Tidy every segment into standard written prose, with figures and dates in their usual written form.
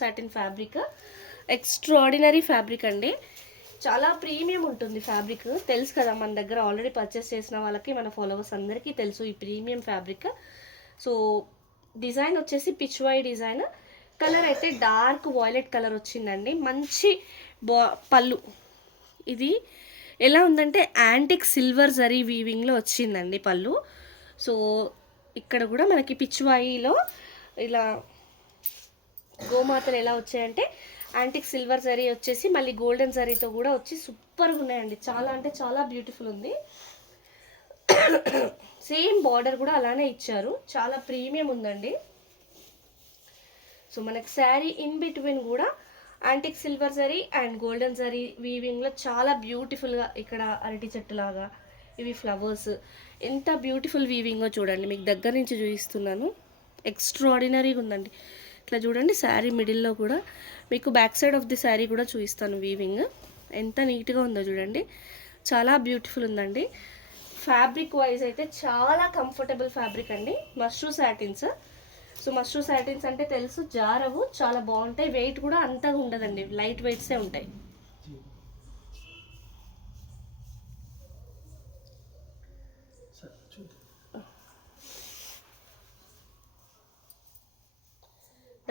Satin fabric, extraordinary fabric అండి. చాలా premium ఉంటుంది ఫ్యాబ్రిక్, తెలుసు కదా మన దగ్గర ఆల్రెడీ పర్చేస్ చేసిన వాళ్ళకి, మన ఫాలోవర్స్ అందరికీ తెలుసు ఈ ప్రీమియం ఫ్యాబ్రిక్. సో డిజైన్ వచ్చేసి పిచ్ వై డిజైన్, కలర్ అయితే డార్క్ వాయిలెట్ కలర్ వచ్చిందండి. మంచి పళ్ళు. ఇది ఎలా ఉందంటే యాంటిక్ సిల్వర్ జరీ వీవింగ్లో వచ్చిందండి పళ్ళు. సో ఇక్కడ కూడా మనకి పిచ్వాయిలో ఇలా గోమాతలు ఎలా వచ్చాయంటే యాంటిక్ సిల్వర్ జరీ వచ్చేసి మళ్ళీ గోల్డెన్ జరీతో కూడా వచ్చి సూపర్గా ఉన్నాయండి. చాలా అంటే చాలా బ్యూటిఫుల్ ఉంది. సేమ్ బార్డర్ కూడా అలానే ఇచ్చారు, చాలా ప్రీమియం ఉందండి. సో మనకి శారీ ఇన్ బిట్వీన్ కూడా antique silver zari and golden zari వీవింగ్లో చాలా బ్యూటిఫుల్గా, ఇక్కడ అరటి చెట్టు లాగా ఇవి ఫ్లవర్స్, ఎంత బ్యూటిఫుల్ వీవింగో చూడండి, మీకు దగ్గర నుంచి చూపిస్తున్నాను. ఎక్స్ట్రాడినరీగా ఉందండి. ఇట్లా చూడండి శారీ మిడిల్లో కూడా, మీకు back side of the sari కూడా చూపిస్తాను వీవింగ్ ఎంత నీట్గా ఉందో చూడండి. చాలా బ్యూటిఫుల్ ఉందండి. ఫ్యాబ్రిక్ వైజ్ అయితే చాలా కంఫర్టబుల్ ఫ్యాబ్రిక్ అండి. Mashru satins. So mashru satins అంటే తెలుసు, జారవు, చాలా బాగుంటాయి. వెయిట్ కూడా అంతగా ఉండదండి, లైట్ వెయిట్సే ఉంటాయి.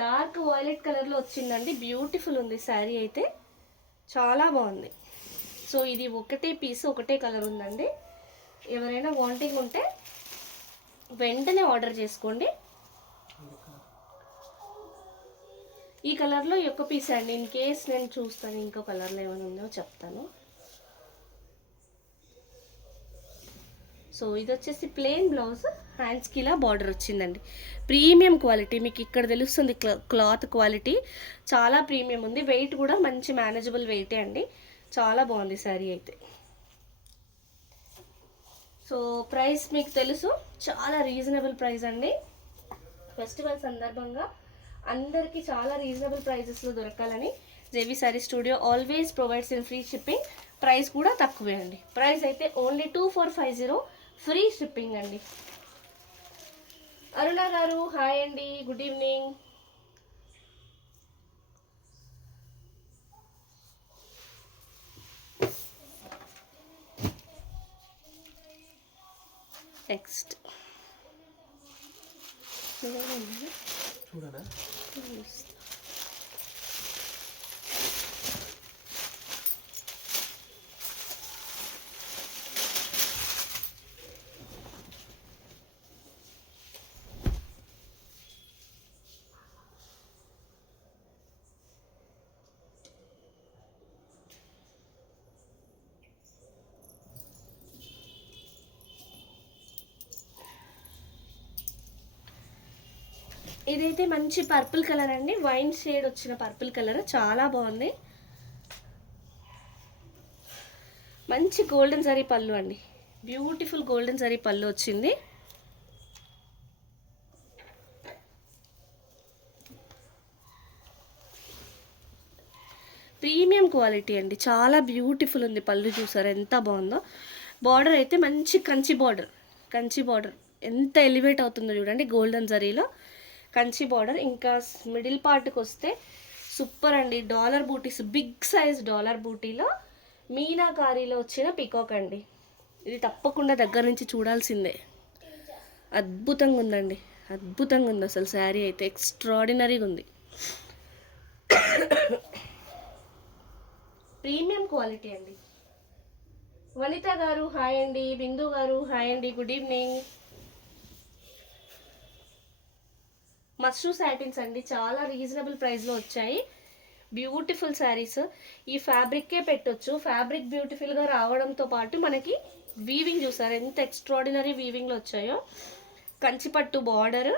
డార్క్ వైలెట్ కలర్లో వచ్చిందండి, బ్యూటిఫుల్ ఉంది శారీ అయితే, చాలా బాగుంది. సో ఇది ఒకటే పీస్, ఒకటే కలర్ ఉందండి. ఎవరైనా వాంటింగ్ ఉంటే వెంటనే ఆర్డర్ చేసుకోండి. ఈ కలర్లో ఈ ఒక్క పీస్ అండి. ఇన్ కేస్ నేను చూస్తాను ఇంకో కలర్లో ఏమైనా ఉందో చెప్తాను. సో ఇది వచ్చేసి ప్లెయిన్ బ్లౌజ్, హ్యాండ్స్కి ఇలా బార్డర్ వచ్చిందండి. ప్రీమియం క్వాలిటీ, మీకు ఇక్కడ తెలుస్తుంది క్లాత్ క్వాలిటీ చాలా ప్రీమియం ఉంది. వెయిట్ కూడా మంచి మేనేజబుల్ వెయిటే అండి, చాలా బాగుంది శారీ అయితే. సో ప్రైస్ మీకు తెలుసు, చాలా రీజనబుల్ ప్రైస్ అండి. ఫెస్టివల్ సందర్భంగా అందరికీ చాలా రీజనబుల్ ప్రైజెస్లో దొరకాలని J V sari studio always provides in free shipping. Price కూడా తక్కువే అండి. ప్రైస్ అయితే ఓన్లీ 2450, ఫ్రీ షిప్పింగ్ అండి. అరుణ గారు హాయ్ అండి, గుడ్ ఈవినింగ్. నెక్స్ట్ చూడనా, ఇదైతే మంచి పర్పుల్ కలర్ అండి, వైన్ షేడ్ వచ్చిన పర్పుల్ కలర్, చాలా బాగుంది. మంచి గోల్డెన్ జరీ పళ్ళు అండి, బ్యూటిఫుల్ గోల్డెన్ జరీ పళ్ళు వచ్చింది. ప్రీమియం క్వాలిటీ అండి, చాలా బ్యూటిఫుల్ ఉంది. పళ్ళు చూసారా ఎంత బాగుందో. బార్డర్ అయితే మంచి కంచి బార్డర్, కంచి బార్డర్ ఎంత ఎలివేట్ అవుతుందో చూడండి, గోల్డెన్ జరీలో కంచి బార్డర్. ఇంకా మిడిల్ పార్ట్కి వస్తే సూపర్ అండి, డాలర్ బూటీస్, బిగ్ సైజ్ డాలర్ బూటీలో మీనాకారీలో వచ్చిన పికాక్ అండి. ఇది తప్పకుండా దగ్గర నుంచి చూడాల్సిందే, అద్భుతంగా ఉందండి, అద్భుతంగా ఉంది అసలు. శారీ అయితే ఎక్స్ట్రాడినరీగా ఉంది, ప్రీమియం క్వాలిటీ అండి. వనిత గారు హాయ్ అండి, బిందు గారు హాయ్ అండి, గుడ్ ఈవినింగ్. మష్రూ సాటిన్స్ అండి, చాలా రీజనబుల్ ప్రైస్లో వచ్చాయి. బ్యూటిఫుల్ శారీస్, ఈ ఫ్యాబ్రిక్కే పెట్టొచ్చు. ఫ్యాబ్రిక్ బ్యూటిఫుల్గా రావడంతో పాటు మనకి వీవింగ్ చూసారు ఎంత ఎక్స్ట్రాడినరీ వీవింగ్లో వచ్చాయో. కంచిపట్టు బార్డర్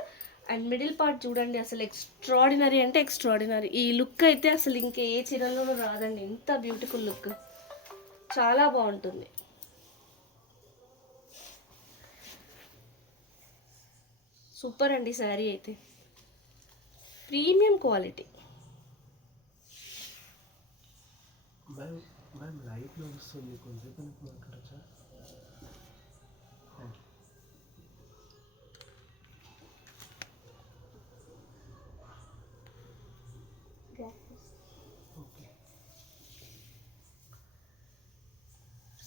అండ్ మిడిల్ పార్ట్ చూడండి, అసలు ఎక్స్ట్రాడినరీ అంటే ఎక్స్ట్రాడినరీ. ఈ లుక్ అయితే అసలు ఇంకే ఏ చీరలోనూ రాదండి, ఎంత బ్యూటిఫుల్ లుక్, చాలా బాగుంటుంది. సూపర్ అండి శారీ అయితే, ప్రీమియం క్వాలిటీ. లైట్లో వస్తుంది కొంచెం మాట్లాడచ్చా?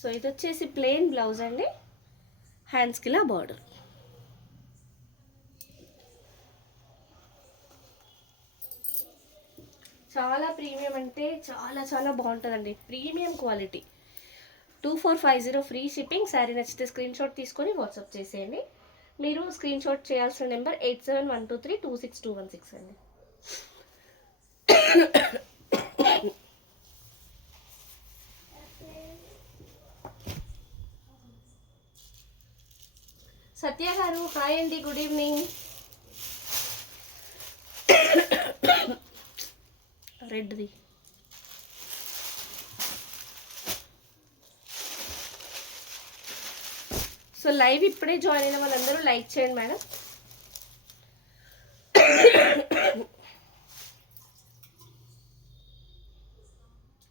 సో ఇది వచ్చేసి ప్లెయిన్ బ్లౌజ్ అండి, హ్యాండ్స్కి ఇలా బార్డర్. చాలా ప్రీమియం అంటే చాలా చాలా బాగుంటుందండి, premium quality. 2450 free shipping. Sari నచ్చితే స్క్రీన్ షాట్ తీసుకొని వాట్సాప్ చేసేయండి. మీరు స్క్రీన్ షాట్ చేయాల్సిన నెంబర్ 8712326216 అండి. సత్య గారు హాయ్ అండి, good evening. Reddy so live ఇప్పుడే జాయిన్ అయిన వాళ్ళందరూ లైక్ చేయండి మేడం.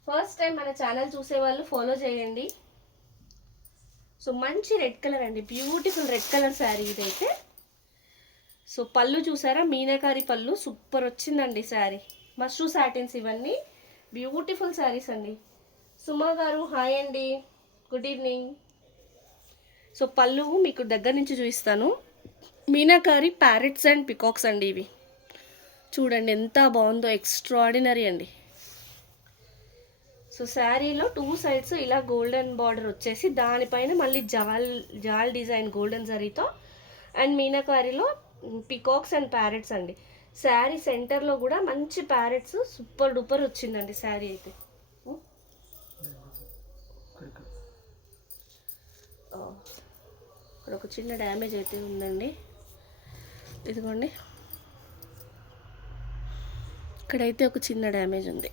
ఫస్ట్ టైం మన ఛానల్ చూసే వాళ్ళు ఫాలో చేయండి. సో మంచి రెడ్ కలర్ అండి, బ్యూటిఫుల్ రెడ్ కలర్ శారీ ఇదైతే. సో పళ్ళు చూసారా, మీనాకారి పళ్ళు సూపర్ వచ్చిందండి శారీ. మష్రూ సాటిన్స్ ఇవన్నీ బ్యూటిఫుల్ శారీస్ అండి. సుమా గారు హాయ్ అండి, గుడ్ ఈవినింగ్. సో పళ్ళు మీకు దగ్గర నుంచి చూపిస్తాను. మీనాకారి ప్యారెట్స్ అండ్ పికాక్స్ అండి ఇవి. చూడండి ఎంత బాగుందో, ఎక్స్ట్రాడినరీ అండి. సో శారీలో 2 సైడ్స్ ఇలా గోల్డెన్ బార్డర్ వచ్చేసి దానిపైన మళ్ళీ జాల్ డిజైన్ గోల్డెన్ జరీతో అండ్ మీనాకారిలో పికాక్స్ అండ్ ప్యారెట్స్ అండి. శారీ సెంటర్లో కూడా మంచి ప్యారెట్స్ సూపర్ డూపర్ వచ్చిందండి శారీ అయితే. ఇక్కడ ఒక చిన్న డ్యామేజ్ అయితే ఉందండి, ఇదిగోండి ఇక్కడైతే ఒక చిన్న డ్యామేజ్ ఉంది.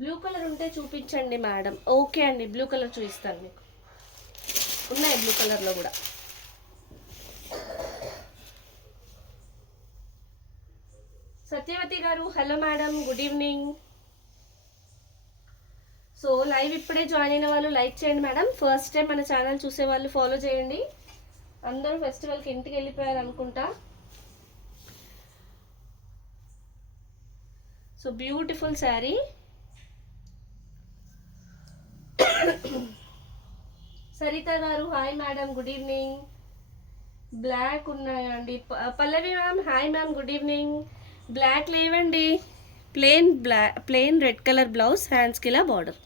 బ్లూ కలర్ ఉంటే చూపించండి మేడం. ఓకే అండి, బ్లూ కలర్ చూపిస్తాను మీకు, ఉన్నాయి బ్లూ కలర్లో కూడా. సత్యవతి గారు hello madam, good evening. So live ఇప్పుడే జాయిన్ అయిన వాళ్ళు లైక్ చేయండి మేడం. ఫస్ట్ టైం మన ఛానల్ చూసే వాళ్ళు ఫాలో చేయండి. అందరూ ఫెస్టివల్కి ఇంటికి వెళ్ళిపోయారు అనుకుంటా. So beautiful sari. Saritha garu hi madam, good evening. Black ఉన్నాయండి. Pallavi ma'am hi ma'am, good evening. Black లేవండి, ప్లెయిన్ రెడ్ కలర్ బ్లౌజ్, హ్యాండ్స్కి ఇలా బార్డర్.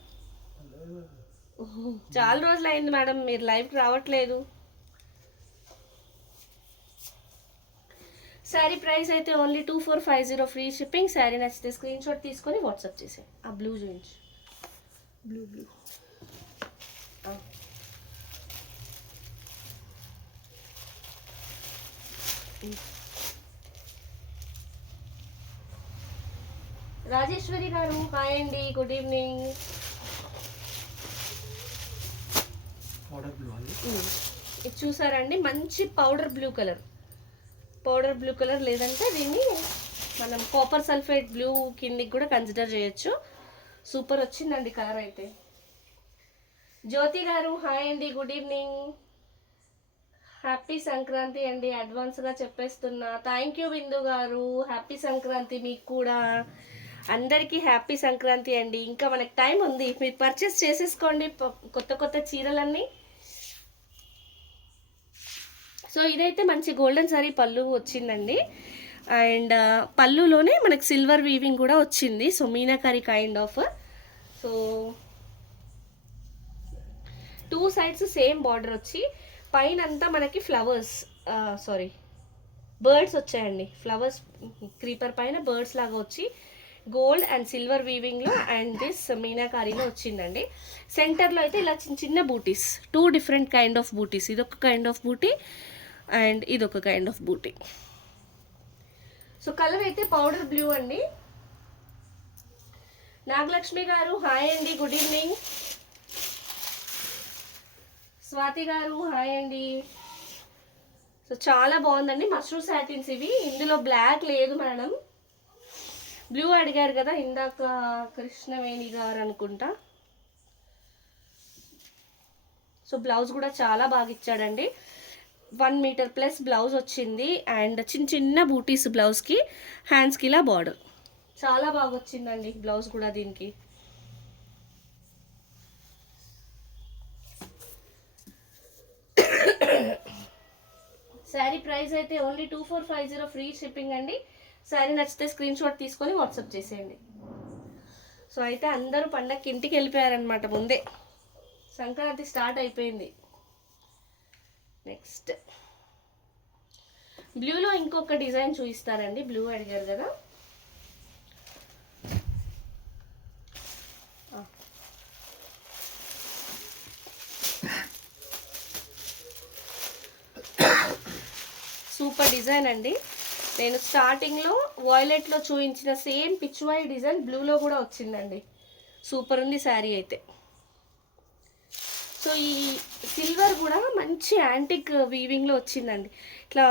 చాలా రోజులు అయింది మేడం, మీరు లైవ్కి రావట్లేదు. శారీ ప్రైస్ అయితే ఓన్లీ 2450 ఫ్రీ షిప్పింగ్. శారీ నచ్చితే స్క్రీన్ షాట్ తీసుకొని వాట్సాప్ చేసే. ఆ బ్లూ చూపించు, బ్లూ రాజేశ్వరి గారు హాయ్ అండి, గుడ్ ఈవినింగ్. ఇది చూసారండి, మంచి పౌడర్ బ్లూ కలర్ లేదంటే దీన్ని మనం కాపర్ సల్ఫేట్ బ్లూ కిందికి కూడా కన్సిడర్ చేయొచ్చు. సూపర్ వచ్చిందండి కలర్ అయితే. జ్యోతి గారు హాయ్ అండి, గుడ్ ఈవినింగ్. హ్యాపీ సంక్రాంతి అండి, అడ్వాన్స్గా చెప్పేస్తున్నా. థ్యాంక్ యూ బిందు గారు, హ్యాపీ సంక్రాంతి మీకు కూడా. అందరికీ హ్యాపీ సంక్రాంతి అండి. ఇంకా మనకి టైం ఉంది, మీరు పర్చేస్ చేసేసుకోండి కొత్త చీరలన్నీ. సో ఇదైతే మంచి గోల్డెన్ సారీ పళ్ళు వచ్చిందండి. అండ్ పళ్ళులోనే మనకి సిల్వర్ వీవింగ్ కూడా వచ్చింది. So meenakari kind of. So 2 sides same border వచ్చి పైన అంతా మనకి బర్డ్స్ వచ్చాయండి. ఫ్లవర్స్ క్రీపర్ పైన బర్డ్స్ లాగా వచ్చి గోల్డ్ అండ్ సిల్వర్ వీవింగ్లో అండ్ దిస్ మీనాకారీలో వచ్చిందండి. సెంటర్లో అయితే ఇలా చిన్న బూటీస్, 2 డిఫరెంట్ కైండ్ ఆఫ్ బూటీస్. ఇదొక కైండ్ ఆఫ్ బూటీ అండ్ ఇదొక కైండ్ ఆఫ్ బూటీ. సో కలర్ అయితే పౌడర్ బ్లూ అండి. నాగలక్ష్మి గారు హాయ్ అండి, గుడ్ ఈవినింగ్. స్వాతి గారు హాయ్ అండి. సో చాలా బాగుందండి, మష్రూ సాటిన్స్ ఇవి. ఇందులో బ్లాక్ లేదు మేడం, బ్లూ అడిగారు కదా ఇందాక కృష్ణవేణి గారు అనుకుంటా. సో బ్లౌజ్ కూడా చాలా బాగా ఇచ్చాడండి, 1 మీటర్ ప్లస్ బ్లౌజ్ వచ్చింది. అండ్ చిన్న బూటీస్ బ్లౌజ్కి, హ్యాండ్స్కి ఇలా బార్డర్. చాలా బాగా వచ్చిందండి బ్లౌజ్ కూడా దీనికి. శారీ ప్రైస్ అయితే ఓన్లీ 2450 ఫ్రీ షిప్పింగ్ అండి. శారీ నచ్చితే స్క్రీన్ షాట్ తీసుకొని వాట్సాప్ చేసేయండి. సో అయితే అందరూ పండగకి ఇంటికి వెళ్ళిపోయారనమాట, ముందే సంక్రాంతి స్టార్ట్ అయిపోయింది. నెక్స్ట్ బ్లూలో ఇంకొక డిజైన్ చూపిస్తారండి. బ్లూ అడిగారు కదా, సూపర్ డిజైన్ అండి. నేను స్టార్టింగ్లో వాయిలెట్లో చూపించిన సేమ్ పిచ్వాయి డిజైన్ బ్లూలో కూడా వచ్చిందండి. సూపర్ ఉంది శారీ అయితే. సో ఈ సిల్వర్ కూడా మంచి యాంటిక్ వీవింగ్లో వచ్చిందండి. ఇట్లా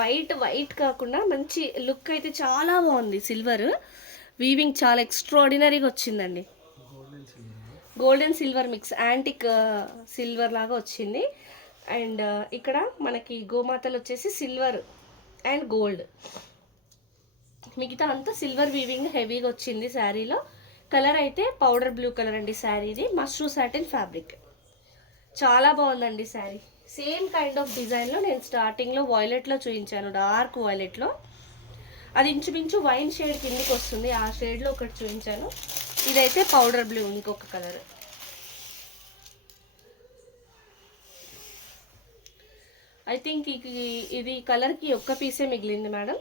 వైట్ కాకుండా మంచి లుక్ అయితే చాలా బాగుంది. సిల్వర్ వీవింగ్ చాలా ఎక్స్ట్రాడినరీగా వచ్చిందండి. Golden silver mix, antique silver లాగా వచ్చింది. అండ్ ఇక్కడ మనకి గోమాతలు వచ్చేసి సిల్వర్ అండ్ గోల్డ్, మిగతా అంతా సిల్వర్ వీవింగ్ హెవీగా వచ్చింది శారీలో. కలర్ అయితే పౌడర్ బ్లూ కలర్ అండి శారీది, మష్రూ సాటిన్ ఫ్యాబ్రిక్. చాలా బాగుందండి శారీ. సేమ్ కైండ్ ఆఫ్ డిజైన్లో నేను స్టార్టింగ్లో వాయిలెట్లో చూపించాను, డార్క్ వాయిలెట్లో. అది ఇంచుమించు వైన్ షేడ్ కిందకి వస్తుంది, ఆ షేడ్లో ఒకటి చూపించాను. ఇదైతే పౌడర్ బ్లూ ఇంకొక కలర్. ఐ థింక్ ఇది కలర్కి ఒక్క పీసే మిగిలింది మేడం.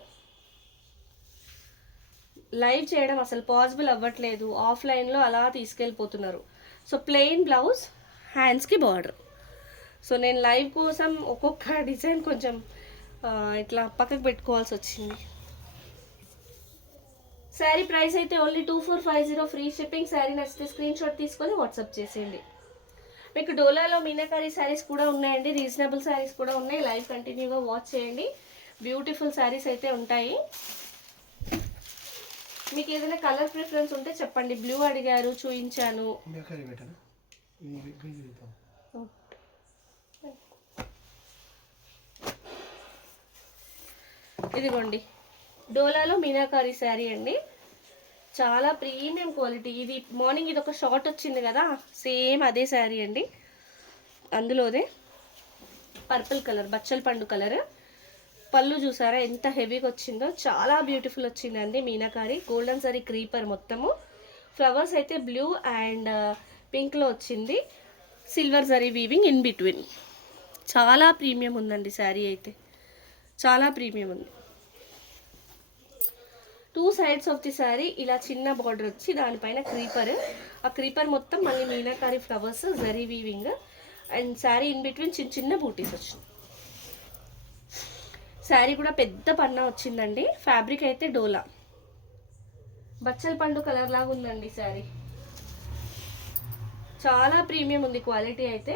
లైవ్ చేయడం అసలు పాసిబుల్ అవ్వట్లేదు, ఆఫ్లైన్లో అలా తీసుకెళ్ళిపోతున్నారు. సో ప్లెయిన్ బ్లౌజ్, హ్యాండ్స్కి బార్డర్. సో నేను లైవ్ కోసం ఒక్కొక్క డిజైన్ కొంచెం ఇట్లా పక్కకు పెట్టుకోవాల్సి వచ్చింది. శారీ ప్రైస్ అయితే ఓన్లీ 2450 ఫ్రీ షిప్పింగ్. శారీ నచ్చితే స్క్రీన్ షాట్ తీసుకొని వాట్సాప్ చేసేయండి. మీకు డోలాలో మీనాకారి శారీస్ కూడా ఉన్నాయండి, రీజనబుల్ శారీస్ కూడా ఉన్నాయి. లైవ్ కంటిన్యూగా వాచ్ చేయండి, బ్యూటిఫుల్ శారీస్ అయితే ఉంటాయి. మీకు ఏదైనా కలర్ ప్రిఫరెన్స్ ఉంటే చెప్పండి. బ్లూ అడిగారు, చూపించాను. ఇదిగోండి డోలాలో మీనాకారి శారీ అండి, చాలా ప్రీమియం క్వాలిటీ. ఇది మార్నింగ్ ఇది ఒక షార్ట్ వచ్చింది కదా, సేమ్ అదే శారీ అండి. అందులోదే పర్పుల్ కలర్, బచ్చల పండు కలర్. పళ్ళు చూసారా ఎంత హెవీగా వచ్చిందో, చాలా బ్యూటిఫుల్ వచ్చిందండి. మీనాకారి గోల్డెన్ సారీ క్రీపర్ మొత్తము. ఫ్లవర్స్ అయితే బ్లూ అండ్ పింక్లో వచ్చింది, silver zari weaving in between. చాలా ప్రీమియం ఉందండి శారీ అయితే, చాలా ప్రీమియం ఉంది. Two sides of the sari ఇలా చిన్న బార్డర్ వచ్చి దానిపైన క్రీపర్, ఆ క్రీపర్ మొత్తం మళ్ళీ meenakari flowers zari weaving and sari in between చిన్న చిన్న బూటీస్ వచ్చింది. శారీ కూడా పెద్ద పన్నా వచ్చిందండి. ఫ్యాబ్రిక్ అయితే డోలా, బచ్చల పండు కలర్ లాగా ఉందండి శారీ. చాలా ప్రీమియం ఉంది క్వాలిటీ అయితే.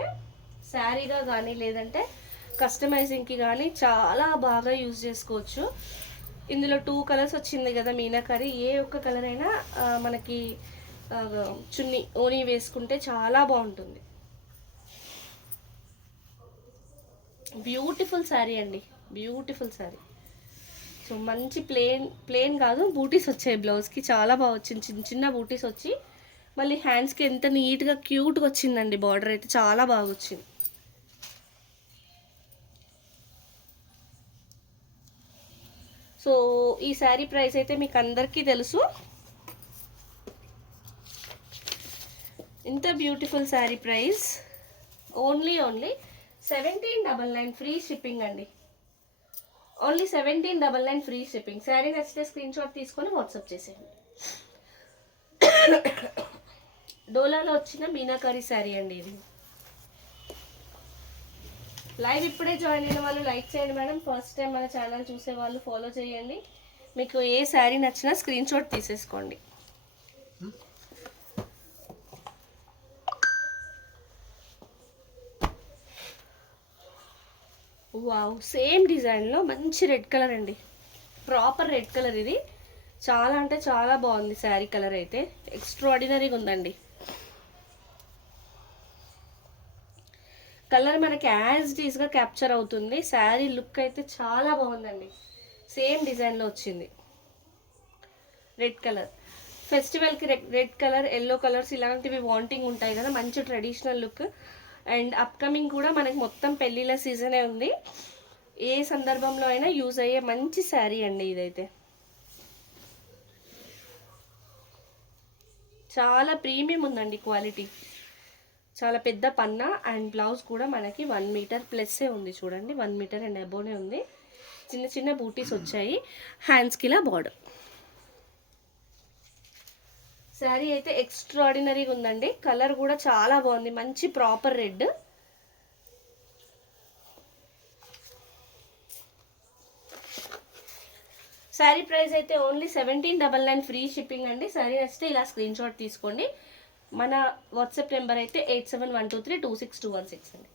శారీగా కానీ లేదంటే కస్టమైజింగ్కి కానీ చాలా బాగా యూజ్ చేసుకోవచ్చు. ఇందులో 2 కలర్స్ వచ్చింది కదా మీనాకారి, ఏ ఒక్క కలర్ అయినా మనకి చున్నీ ఓనీ వేసుకుంటే చాలా బాగుంటుంది. బ్యూటిఫుల్ శారీ అండి, బ్యూటిఫుల్ శారీ. సో మంచి ప్లెయిన్ కాదు, బూటీస్ వచ్చాయి బ్లౌజ్కి, చాలా బాగా వచ్చింది. చిన్న చిన్న బూటీస్ వచ్చి మళ్ళీ హ్యాండ్స్కి ఎంత నీట్గా క్యూట్గా వచ్చిందండి. బార్డర్ అయితే చాలా బాగా వచ్చింది. సో ఈ శారీ ప్రైస్ అయితే మీకు అందరికీ తెలుసు. ఇంత beautiful sari price only 1799 free shipping అండి. Only 1799 free shipping. శారీ నచ్చితే స్క్రీన్ షాట్ తీసుకొని వాట్సాప్ చేసేయండి. డోలాలో వచ్చిన మీనాకారి శారీ అండి ఇది. లైవ్ ఇప్పుడే జాయిన్ అయిన వాళ్ళు లైక్ చేయండి మేడం. ఫస్ట్ టైం మన ఛానల్ చూసే వాళ్ళు ఫాలో చేయండి. మీకు ఏ శారీ నచ్చినా స్క్రీన్ షాట్ తీసేసుకోండి. వావ్, సేమ్ డిజైన్లో మంచి రెడ్ కలర్ అండి, ప్రాపర్ రెడ్ కలర్. ఇది చాలా అంటే చాలా బాగుంది శారీ కలర్ అయితే, ఎక్స్ట్రాడినరీగా ఉందండి. కలర్ మనకి యాజ్ డీస్గా క్యాప్చర్ అవుతుంది. శారీ లుక్ అయితే చాలా బాగుందండి, సేమ్ డిజైన్లో వచ్చింది. రెడ్ కలర్ ఫెస్టివల్కి రెడ్ కలర్, ఎల్లో కలర్స్ ఇలాంటివి వాంటింగ్ ఉంటాయి కదా, మంచి ట్రెడిషనల్ లుక్. అండ్ అప్కమింగ్ కూడా మనకి మొత్తం పెళ్ళిళ్ళ సీజనే ఉంది, ఏ సందర్భంలో అయినా యూజ్ అయ్యే మంచి శారీ అండి ఇదైతే. చాలా ప్రీమియం ఉందండి క్వాలిటీ, చాలా పెద్ద పన్నా. అండ్ బ్లౌజ్ కూడా మనకి 1 మీటర్ ప్లస్సే ఉంది చూడండి, 1 మీటర్ అండ్ అబోనే ఉంది. చిన్న చిన్న బూటీస్ వచ్చాయి, హ్యాండ్స్కి ఇలా బార్డర్. శారీ అయితే ఎక్స్ట్రాడినరీగా ఉందండి, కలర్ కూడా చాలా బాగుంది, మంచి ప్రాపర్ రెడ్. శారీ ప్రైస్ అయితే ఓన్లీ 1799 ఫ్రీ షిప్పింగ్ అండి. శారీ నచ్చితే ఇలా స్క్రీన్ షాట్ తీసుకోండి. మన వాట్సాప్ నెంబర్ అయితే 8712326216 అండి.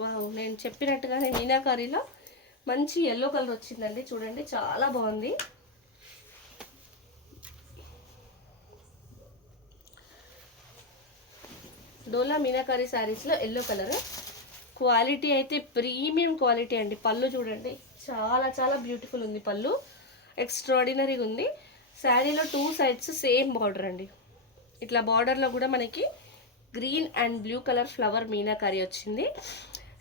వావ్, నేను చెప్పినట్టుగానే మీనాకారీలో మంచి ఎల్లో కలర్ వచ్చిందండి చూడండి, చాలా బాగుంది. డోలా మీనాకారీ శారీస్లో ఎల్లో కలర్, క్వాలిటీ అయితే ప్రీమియం క్వాలిటీ అండి. పళ్ళు చూడండి, చాలా చాలా బ్యూటిఫుల్ ఉంది పళ్ళు, ఎక్స్ట్రాడినరీగా ఉంది. శారీలో 2 సైడ్స్ సేమ్ బార్డర్ అండి, ఇట్లా బార్డర్లో కూడా మనకి green and blue colour flower meenakari వచ్చింది.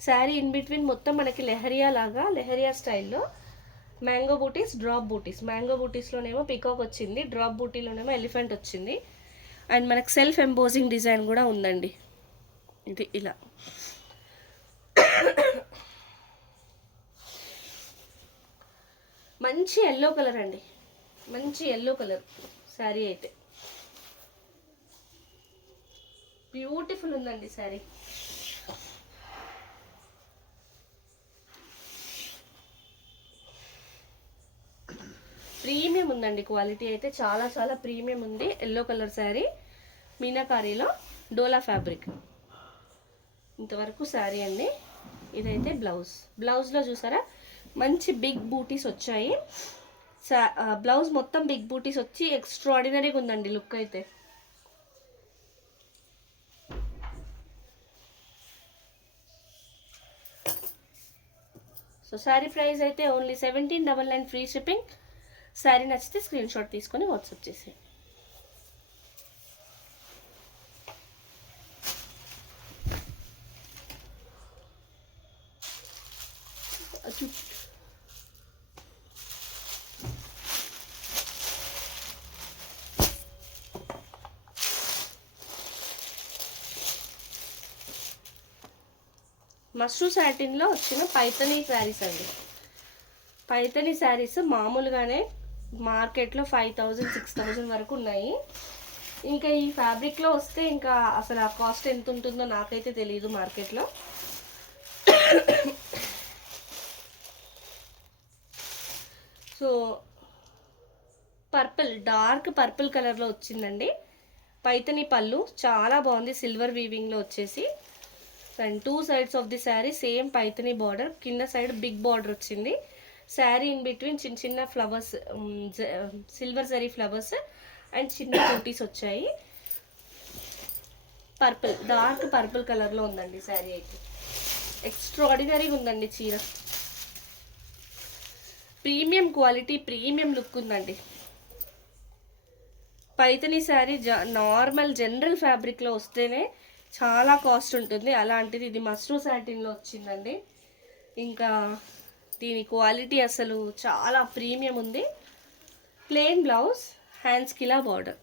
శారీ ఇన్ బిట్వీన్ మొత్తం మనకి లెహరియా లాగా, లెహరియా స్టైల్లో మ్యాంగో బూటీస్, డ్రాప్ బూటీస్. మ్యాంగో బూటీస్లోనేమో పికాక్ వచ్చింది, డ్రాప్ బూటీలోనేమో ఎలిఫెంట్ వచ్చింది. అండ్ మనకు సెల్ఫ్ ఎంబోజింగ్ డిజైన్ కూడా ఉందండి, ఇది ఇలా. మంచి ఎల్లో కలర్ అండి, మంచి ఎల్లో కలర్ శారీ అయితే బ్యూటిఫుల్ ఉందండి శారీ. ప్రీమియం ఉందండి, క్వాలిటీ అయితే చాలా చాలా ప్రీమియం ఉంది. ఎల్లో కలర్ శారీ మీనాకారీలో డోలా ఫ్యాబ్రిక్. ఇంతవరకు శారీ అండి. ఇదైతే బ్లౌజ్. బ్లౌజ్లో చూసారా మంచి బిగ్ బూటీస్ వచ్చాయి. బ్లౌజ్ మొత్తం బిగ్ బూటీస్ వచ్చి ఎక్స్ట్రాడినరీగా ఉందండి లుక్ అయితే. సో శారీ ప్రైస్ అయితే ఓన్లీ 1799 ఫ్రీ షిప్పింగ్. శారీ నచ్చితే స్క్రీన్ షాట్ తీసుకొని వాట్సాప్ చేసేయండి. మష్రూ సాటిన్లో వచ్చిన పైతనీ శారీస్ అండి. పైతనీ శారీస్ మామూలుగానే మార్కెట్లో 5000 6000 వరకు ఉన్నాయి. ఇంకా ఈ ఫ్యాబ్రిక్లో వస్తే ఇంకా అసలు ఆ కాస్ట్ ఎంత ఉంటుందో నాకైతే తెలియదు మార్కెట్లో. సో పర్పుల్, డార్క్ పర్పుల్ కలర్లో వచ్చిందండి. పైతనీ పళ్ళు చాలా బాగుంది, సిల్వర్ వీవింగ్లో వచ్చేసి. And 2 sides of the sari same Paithani border, కింద సైడ్ బిగ్ బార్డర్ వచ్చింది. శారీ ఇన్ బిట్వీన్ చిన్న చిన్న flowers, silver zari flowers and చిన్న బూటీస్ వచ్చాయి. పర్పుల్, డార్క్ పర్పుల్ కలర్లో ఉందండి శారీ అయితే. ఎక్స్ట్రాడినరీగా ఉందండి చీర, ప్రీమియం క్వాలిటీ, ప్రీమియం లుక్ ఉందండి. పైతనీ శారీ నార్మల్ జనరల్ ఫ్యాబ్రిక్లో వస్తేనే చాలా కాస్ట్ ఉంటుంది, అలాంటిది ఇది మష్రూ సాటిన్లో వచ్చిందండి. ఇంకా దీని క్వాలిటీ అసలు చాలా ప్రీమియం ఉంది. ప్లెయిన్ బ్లౌజ్, హ్యాండ్స్కి ఇలా border.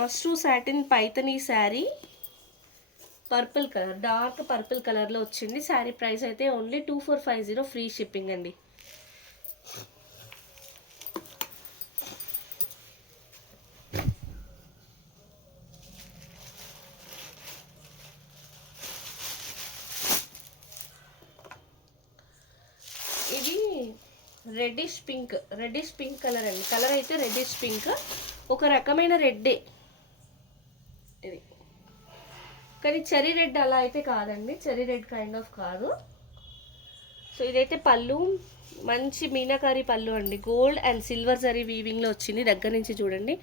Mashru satin Paithani sari purple colour, dark purple కలర్లో వచ్చింది. శారీ ప్రైస్ అయితే ఓన్లీ 2450 ఫ్రీ షిప్పింగ్ అండి. ఇది reddish pink, reddish pink colour అండి. కలర్ అయితే రెడ్డిష్ పింక్, ఒక రకమైన రెడ్డే ఇది, కానీ చెరీ రెడ్ అలా అయితే కాదండి, చెరీ రెడ్ కైండ్ ఆఫ్ కాదు. సో ఇదైతే పళ్ళు, మంచి మీనాకారి పళ్ళు అండి. గోల్డ్ అండ్ సిల్వర్ జరీ వీవింగ్లో వచ్చింది. దగ్గర నుంచి చూడండి,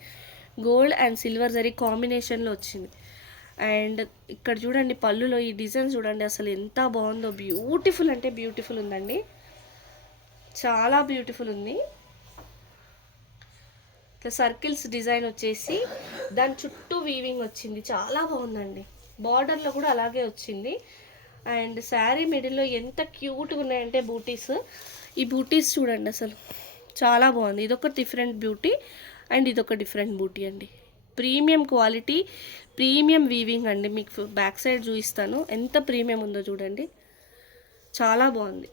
గోల్డ్ అండ్ సిల్వర్ జరీ కాంబినేషన్లో వచ్చింది. అండ్ ఇక్కడ చూడండి పళ్ళులో ఈ డిజైన్ చూడండి అసలు ఎంత బాగుందో. బ్యూటిఫుల్ అంటే బ్యూటిఫుల్ ఉందండి, చాలా బ్యూటిఫుల్ ఉంది. ఇట్లా సర్కిల్స్ డిజైన్ వచ్చేసి దాని చుట్టూ వీవింగ్ వచ్చింది, చాలా బాగుందండి. బార్డర్లో కూడా అలాగే వచ్చింది. అండ్ శారీ మిడిల్లో ఎంత క్యూట్గా ఉన్నాయంటే బూటీస్. ఈ బూటీస్ చూడండి అసలు చాలా బాగుంది. ఇదొక డిఫరెంట్ బ్యూటీ అండ్ ఇదొక డిఫరెంట్ బూటీ అండి. ప్రీమియం క్వాలిటీ, ప్రీమియం వీవింగ్ అండి. మీకు బ్యాక్ సైడ్ చూపిస్తాను ఎంత ప్రీమియం ఉందో చూడండి, చాలా బాగుంది.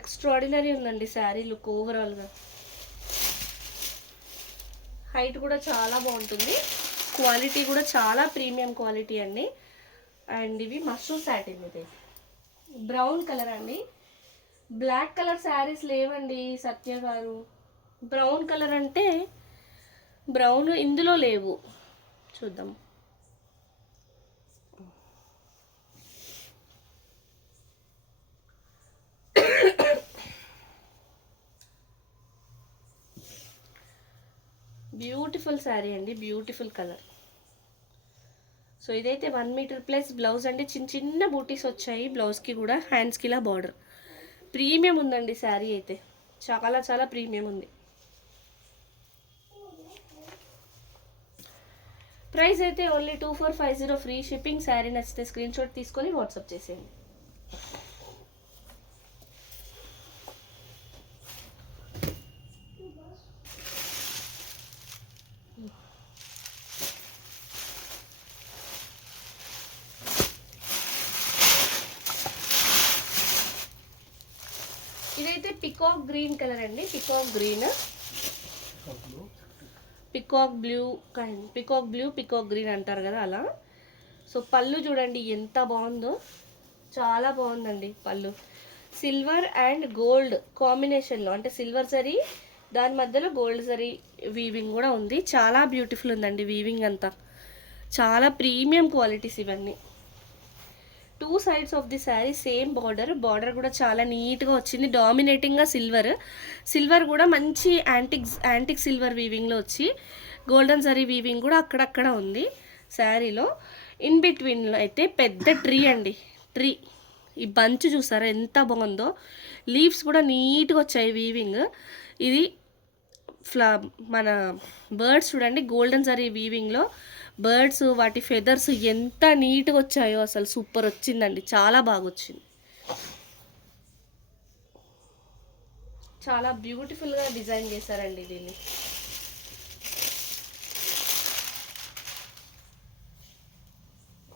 ఎక్స్ట్రాడినరీ ఉందండి శారీ లుక్ ఓవరాల్గా. హైట్ కూడా చాలా బాగుంటుంది, క్వాలిటీ కూడా చాలా ప్రీమియం క్వాలిటీ అండి. అండ్ ఇవి మష్రూమ్ సాటిన్, ఇది బ్రౌన్ కలర్ అండి. బ్లాక్ కలర్ శారీస్ లేవండి సత్య గారు. బ్రౌన్ కలర్ అంటే బ్రౌన్ ఇందులో లేవు, చూద్దాం. బ్యూటిఫుల్ శారీ అండి, బ్యూటిఫుల్ కలర్. సో ఇదైతే 1 మీటర్ ప్లస్ బ్లౌజ్ అంటే చిన్న చిన్న బూటీస్ వచ్చాయి బ్లౌజ్కి కూడా, హ్యాండ్స్కి ఇలా బార్డర్. ప్రీమియం ఉందండి శారీ అయితే, చాలా చాలా ప్రీమియం ఉంది. ప్రైస్ అయితే ఓన్లీ 2450 ఫ్రీ షిప్పింగ్. శారీ నచ్చితే స్క్రీన్ షాట్ తీసుకొని వాట్సాప్ చేసేయండి. ఇదైతే పికాక్ గ్రీన్ కలర్ అండి, peacock green, peacock blue kind, peacock blue peacock green అంటారు కదా అలా. సో పళ్ళు చూడండి ఎంత బాగుందో, చాలా బాగుందండి పళ్ళు. సిల్వర్ అండ్ గోల్డ్ కాంబినేషన్లో, అంటే సిల్వర్ జరీ దాని మధ్యలో గోల్డ్ జరీ వీవింగ్ కూడా ఉంది. చాలా బ్యూటిఫుల్ ఉందండి వీవింగ్ అంతా, చాలా ప్రీమియం క్వాలిటీస్ ఇవన్నీ. 2 sides of the sari same border, border కూడా చాలా నీట్గా వచ్చింది. డామినేటింగ్గా సిల్వర్ కూడా మంచి యాంటిక్ సిల్వర్ వీవింగ్లో వచ్చి గోల్డెన్ జరీ వీవింగ్ కూడా అక్కడక్కడ ఉంది శారీలో. ఇన్ బిట్వీన్లో అయితే పెద్ద ట్రీ అండి, ట్రీ. ఈ బంచ్ చూసారా ఎంత బాగుందో, లీవ్స్ కూడా నీట్గా వచ్చాయి వీవింగ్. ఇది మన బర్డ్స్ చూడండి గోల్డెన్ జరీ వీవింగ్లో బర్డ్స్, వాటి ఫెదర్స్ ఎంత నీట్గా వచ్చాయో, అసలు సూపర్ వచ్చిందండి, చాలా బాగా వచ్చింది. చాలా బ్యూటిఫుల్గా డిజైన్ చేశారండి దీన్ని.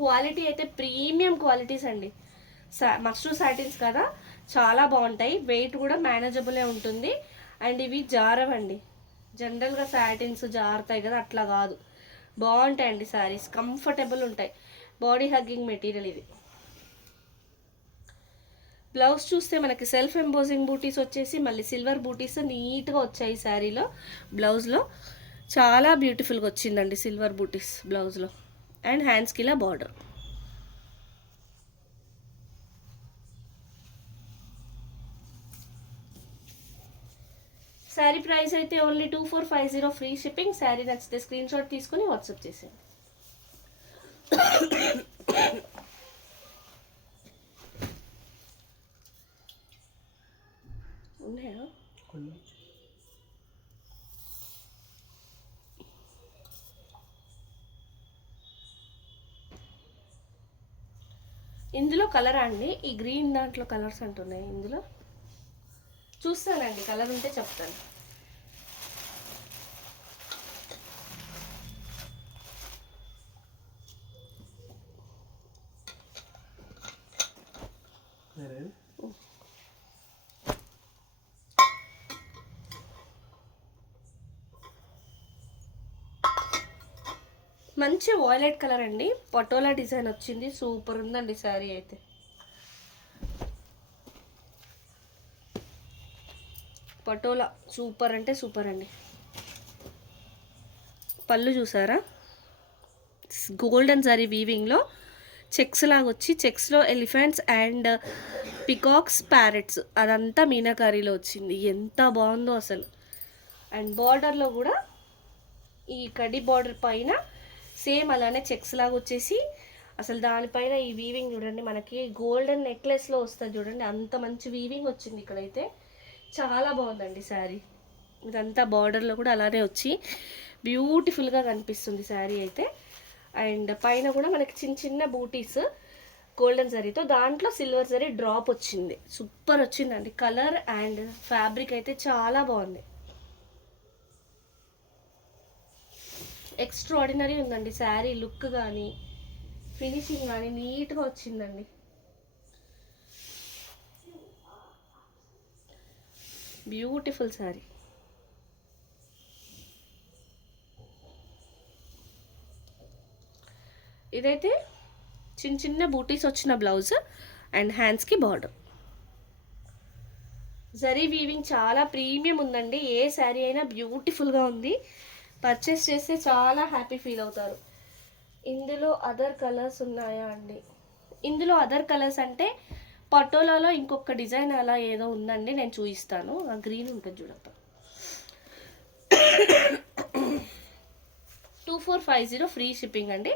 క్వాలిటీ అయితే ప్రీమియం క్వాలిటీస్ అండి. మష్రూమ్ సాటిన్స్ కదా, చాలా బాగుంటాయి. వెయిట్ కూడా మేనేజబులే ఉంటుంది. అండ్ ఇవి జారవండి, జనరల్గా సాటిన్స్ జారుతాయి కదా, అట్లా కాదు, బాగుంటాయండి శారీస్, కంఫర్టబుల్ ఉంటాయి. బాడీ హగ్గింగ్ మెటీరియల్ ఇది. బ్లౌజ్ చూస్తే మనకి సెల్ఫ్ ఎంబోజింగ్ బూటీస్ వచ్చేసి మళ్ళీ సిల్వర్ బూటీస్ నీట్గా వచ్చాయి శారీలో. బ్లౌజ్లో చాలా బ్యూటిఫుల్గా వచ్చిందండి సిల్వర్ బూటీస్ బ్లౌజ్లో. అండ్ హ్యాండ్స్కి ఇలా బార్డర్. శారీ ప్రైస్ అయితే ఓన్లీ 2450 ఫ్రీ షిప్పింగ్. శారీ నచ్చితే స్క్రీన్ షాట్ తీసుకొని వాట్సాప్ చేసేయండి. ఉన్నాయా? ఇందులో కలర్ అండి, ఈ గ్రీన్ దాంట్లో కలర్స్ అంటున్నాయి. ఇందులో చూస్తానండి, కలర్ ఉంటే చెప్తాను. మంచి వాయిలెట్ కలర్ అండి, పటోలా డిజైన్ వచ్చింది, సూపర్ ఉందండి శారీ అయితే. పటోలా సూపర్ అంటే సూపర్ అండి. పళ్ళు చూసారా, గోల్డెన్ జరీ వీవింగ్లో చెక్స్ లాగా వచ్చి చెక్స్లో ఎలిఫెంట్స్ అండ్ పికాక్స్ ప్యారెట్స్ అదంతా మీనాకారీలో వచ్చింది. ఎంత బాగుందో అసలు. అండ్ బార్డర్లో కూడా ఈ కడ్డీ బార్డర్ పైన సేమ్ అలానే చెక్స్ లాగా వచ్చేసి అసలు దానిపైన ఈ వీవింగ్ చూడండి, మనకి గోల్డెన్ నెక్లెస్లో వస్తుంది చూడండి, అంత మంచి వీవింగ్ వచ్చింది ఇక్కడైతే. చాలా బాగుందండి శారీ. ఇదంతా బార్డర్లో కూడా అలానే వచ్చి బ్యూటిఫుల్గా కనిపిస్తుంది శారీ అయితే. అండ్ పైన కూడా మనకి చిన్న చిన్న బూటీస్ గోల్డెన్ జరీతో, దాంట్లో సిల్వర్ జరీ డ్రాప్ వచ్చింది. సూపర్ వచ్చిందండి కలర్ అండ్ ఫ్యాబ్రిక్ అయితే చాలా బాగుంది. ఎక్స్ట్రాడినరీ ఉందండి శారీ లుక్ కానీ ఫినిషింగ్ కానీ నీట్గా వచ్చిందండి. బ్యూటిఫుల్ శారీ. ఇదైతే చిన్న చిన్న బూటీస్ వచ్చిన బ్లౌజ్ అండ్ హ్యాండ్స్కి బార్డర్. జరీ వీవింగ్ చాలా ప్రీమియం ఉందండి. ఏ శారీ అయినా బ్యూటిఫుల్గా ఉంది. పర్చేస్ చేస్తే చాలా హ్యాపీ ఫీల్ అవుతారు. ఇందులో అదర్ కలర్స్ ఉన్నాయా అండి? ఇందులో అదర్ కలర్స్ అంటే పటోలాలో ఇంకొక డిజైన్ అలా ఏదో ఉందండి, నేను చూపిస్తాను. ఆ గ్రీన్ ఉంటుంది చూడప్ప. 2450 ఫ్రీ షిప్పింగ్ అండి.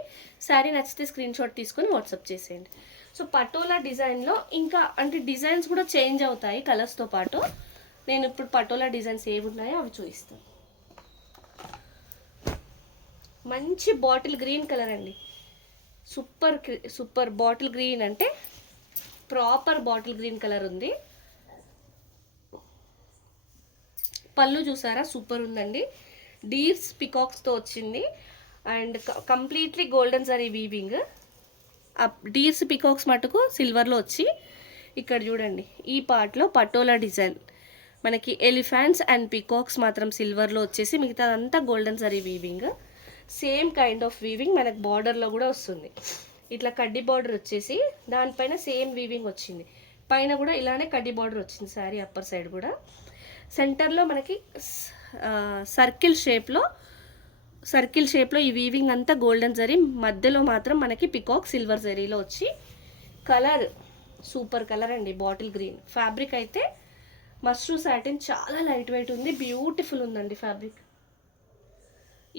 శారీ నచ్చితే స్క్రీన్ షాట్ తీసుకొని వాట్సాప్ చేసేయండి. సో పటోలా డిజైన్లో ఇంకా అంటే డిజైన్స్ కూడా చేంజ్ అవుతాయి కలర్స్తో పాటు. నేను ఇప్పుడు పటోలా డిజైన్స్ ఏవి ఉన్నాయో అవి చూపిస్తాను. మంచి బాటిల్ గ్రీన్ కలర్ అండి. సూపర్ సూపర్ బాటిల్ గ్రీన్ అంటే ప్రాపర్ బాటిల్ గ్రీన్ కలర్ ఉంది. పళ్ళు చూసారా సూపర్ ఉందండి. డీర్స్ పికాక్స్తో వచ్చింది and completely golden zari weaving. ఆ డీర్స్ పికాక్స్ మటుకు సిల్వర్లో వచ్చి ఇక్కడ చూడండి ఈ పార్ట్లో పటోలా డిజైన్ మనకి ఎలిఫెంట్స్ అండ్ పికాక్స్ మాత్రం సిల్వర్లో వచ్చేసి మిగతాదంతా golden zari weaving. Same kind of weaving మనకు బార్డర్లో కూడా వస్తుంది. ఇట్లా కడ్డీ బార్డర్ వచ్చేసి దానిపైన సేమ్ వీవింగ్ వచ్చింది. పైన కూడా ఇలానే కడ్డీ బార్డర్ వచ్చింది శారీ అప్పర్ సైడ్ కూడా. సెంటర్లో మనకి సర్కిల్ షేప్లో ఈ వీవింగ్ అంతా గోల్డెన్ జరీ, మధ్యలో మాత్రం మనకి పికాక్ సిల్వర్ జరీలో వచ్చి కలర్ సూపర్ కలర్ అండి. బాటిల్ గ్రీన్ ఫ్యాబ్రిక్ అయితే మష్రూ సాటిన్ చాలా లైట్ వెయిట్ ఉంది. బ్యూటిఫుల్ ఉందండి ఫ్యాబ్రిక్.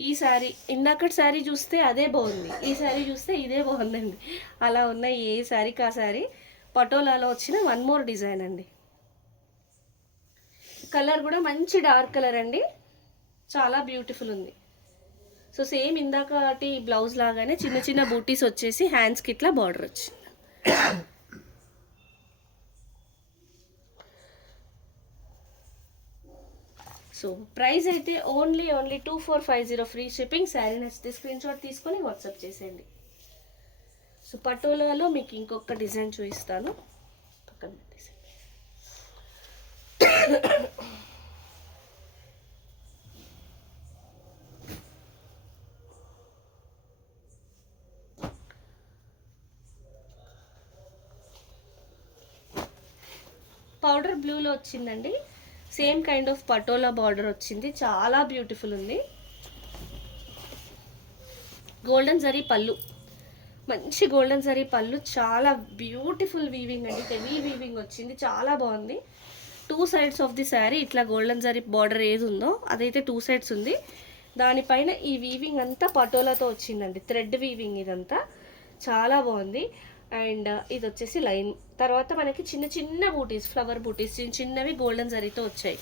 ఈ శారీ ఇందాకటి శారీ చూస్తే అదే బాగుంది, ఈ శారీ చూస్తే ఇదే బాగుందండి. అలా ఉన్నాయి ఏ శారీకి ఆ శారీ. పటోలాలో వచ్చిన వన్ మోర్ డిజైన్ అండి. కలర్ కూడా మంచి డార్క్ కలర్ అండి, చాలా బ్యూటిఫుల్ ఉంది. సో సేమ్ ఇందాకటి బ్లౌజ్ లాగానే చిన్న చిన్న బూటీస్ వచ్చేసి హ్యాండ్స్కి ఇట్లా బార్డర్ వచ్చింది. సో ప్రైస్ అయితే ఓన్లీ 2450 ఫ్రీ షిప్పింగ్. శారీ నచ్చితే స్క్రీన్ షాట్ తీసుకొని వాట్సాప్ చేసేయండి. సో పటోలాలో మీకు ఇంకొక డిజైన్ చూపిస్తాను, పక్కన పెట్టేసి. పౌడర్ బ్లూలో వచ్చిందండి. Same kind of patola border వచ్చింది, చాలా బ్యూటిఫుల్ ఉంది. గోల్డెన్ జరీ పళ్ళు, మంచి గోల్డెన్ జరీ పళ్ళు, చాలా బ్యూటిఫుల్ వీవింగ్ అండి. హెవీ వీవింగ్ వచ్చింది, చాలా బాగుంది. Two sides of the sari ఇట్లా గోల్డెన్ జరీ బార్డర్ ఏది ఉందో అదైతే టూ సైడ్స్ ఉంది. దానిపైన ఈ వీవింగ్ అంతా పటోలాతో వచ్చిందండి, థ్రెడ్ వీవింగ్ ఇదంతా చాలా బాగుంది. అండ్ ఇది వచ్చేసి లైన్. తర్వాత మనకి చిన్న చిన్న బూటీస్, ఫ్లవర్ బూటీస్ చిన్న చిన్నవి గోల్డెన్ జరీతో వచ్చాయి.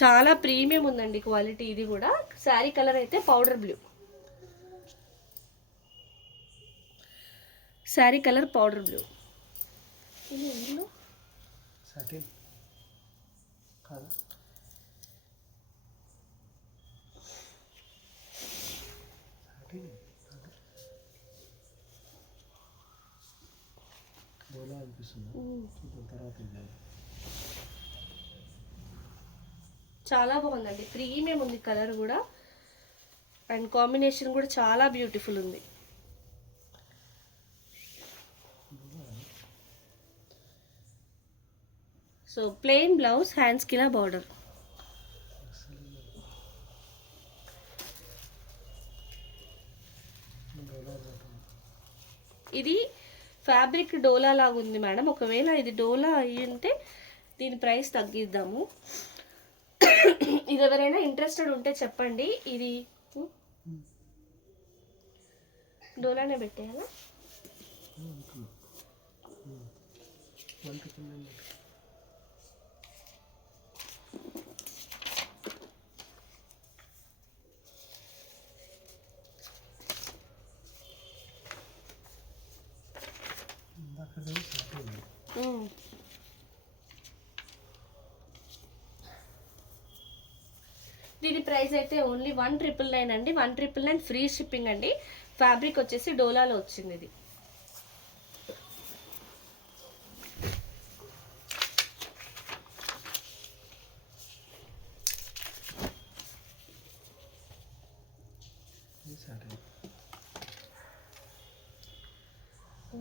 చాలా ప్రీమియం ఉందండి క్వాలిటీ. ఇది కూడా శారీ కలర్ అయితే powder blue. Sari colour powder blue. ఇది ఎందులో చాలా బాగుందండి, ప్రీమియం ఉంది కలర్ కూడా అండ్ కాంబినేషన్ కూడా చాలా బ్యూటిఫుల్ ఉంది. సో ప్లెయిన్ బ్లౌజ్, హ్యాండ్స్ కిలా బార్డర్. ఇది ఫ్యాబ్రిక్ డోలా లాగా ఉంది మేడం. ఒకవేళ ఇది డోలా అయ్యి ఉంటే దీని ప్రైస్ తగ్గిద్దాము. ఇది ఎవరైనా ఇంట్రెస్టెడ్ ఉంటే చెప్పండి. ఇది డోలానే పెట్టేయాలా? దీని ప్రైస్ అయితే ఓన్లీ 1999 అండి. 1999 ఫ్రీ షిప్పింగ్ అండి. ఫ్యాబ్రిక్ వచ్చేసి డోలాలో వచ్చింది ఇది.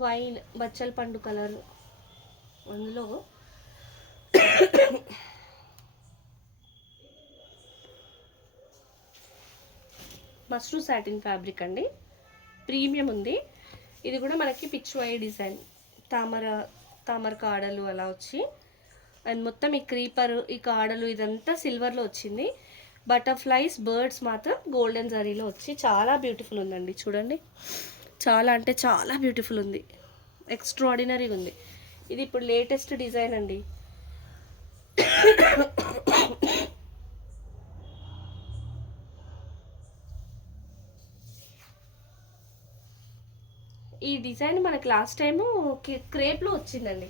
వైన్ బచ్చల పండు కలర్, అందులో మస్ట్రూ సాటిన్ ఫ్యాబ్రిక్ అండి. ప్రీమియం ఉంది. ఇది కూడా మనకి పిచ్ వై డిజైన్, తామర కాడలు అలా వచ్చి, అండ్ మొత్తం ఈ క్రీపర్, ఈ కాడలు ఇదంతా సిల్వర్లో వచ్చింది. బటర్ఫ్లైస్, బర్డ్స్ మాత్రం గోల్డెన్ జరీలో వచ్చి చాలా బ్యూటిఫుల్ ఉందండి. చూడండి, చాలా అంటే చాలా బ్యూటిఫుల్ ఉంది. ఎక్స్ట్రాడినరీగా ఉంది. ఇది ఇప్పుడు లేటెస్ట్ డిజైన్ అండి. ఈ డిజైన్ మనకి లాస్ట్ టైము క్రేప్లో వచ్చిందండి.